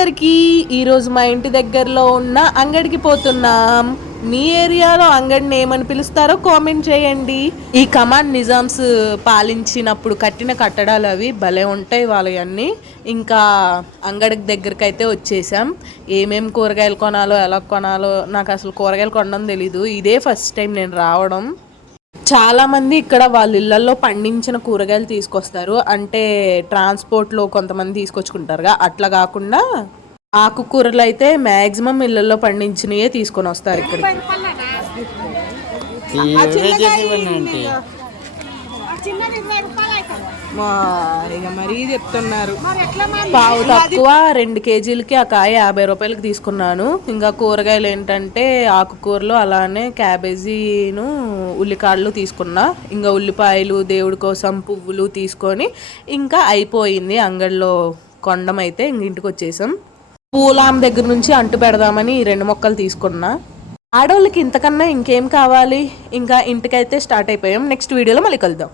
అందరికీ ఈరోజు మా ఇంటి దగ్గరలో ఉన్న అంగడికి పోతున్నాం. మీ ఏరియాలో అంగడిని ఏమని పిలుస్తారో కామెంట్ చేయండి. ఈ కమాండ్ నిజామ్స్ పాలించినప్పుడు కట్టిన కట్టడాలు అవి భలే ఉంటాయి వాళ్ళవన్నీ ఇంకా అంగడికి దగ్గరికి అయితే వచ్చేసాం. ఏమేం కూరగాయలు కొనాలో ఎలా కొనాలో నాకు అసలు కూరగాయలు కొనడం తెలీదు. ఇదే ఫస్ట్ టైం నేను రావడం. చాలా మంది ఇక్కడ వాళ్ళ ఇళ్ళలో పండించిన కూరగాయలు తీసుకొస్తారు. అంటే ట్రాన్స్పోర్ట్లో కొంతమంది తీసుకొచ్చుకుంటారుగా. అట్లా కాకుండా ఆకుకూరలు అయితే మాక్సిమం ఇళ్ళలో పండించినయే తీసుకొని వస్తారు ఇక్కడ ఇక మరీ చెప్తున్నారు. పావు తక్కువ రెండు కేజీలకి ఆ కాయ యాభై రూపాయలకి తీసుకున్నాను. ఇంకా కూరగాయలు ఏంటంటే ఆకుకూరలు అలానే క్యాబేజీను ఉల్లికాడలు తీసుకున్నా. ఇంకా ఉల్లిపాయలు దేవుడి కోసం పువ్వులు తీసుకొని ఇంకా అయిపోయింది అంగడిలో కొండం అయితే ఇంక ఇంటికి వచ్చేసాం. పూలాం దగ్గర నుంచి అంటు పెడదామని రెండు మొక్కలు తీసుకున్నా. ఆడవాళ్ళకి ఇంతకన్నా ఇంకేం కావాలి? ఇంకా ఇంటికైతే స్టార్ట్ అయిపోయాం. నెక్స్ట్ వీడియోలో మళ్ళీ కలుద్దాం.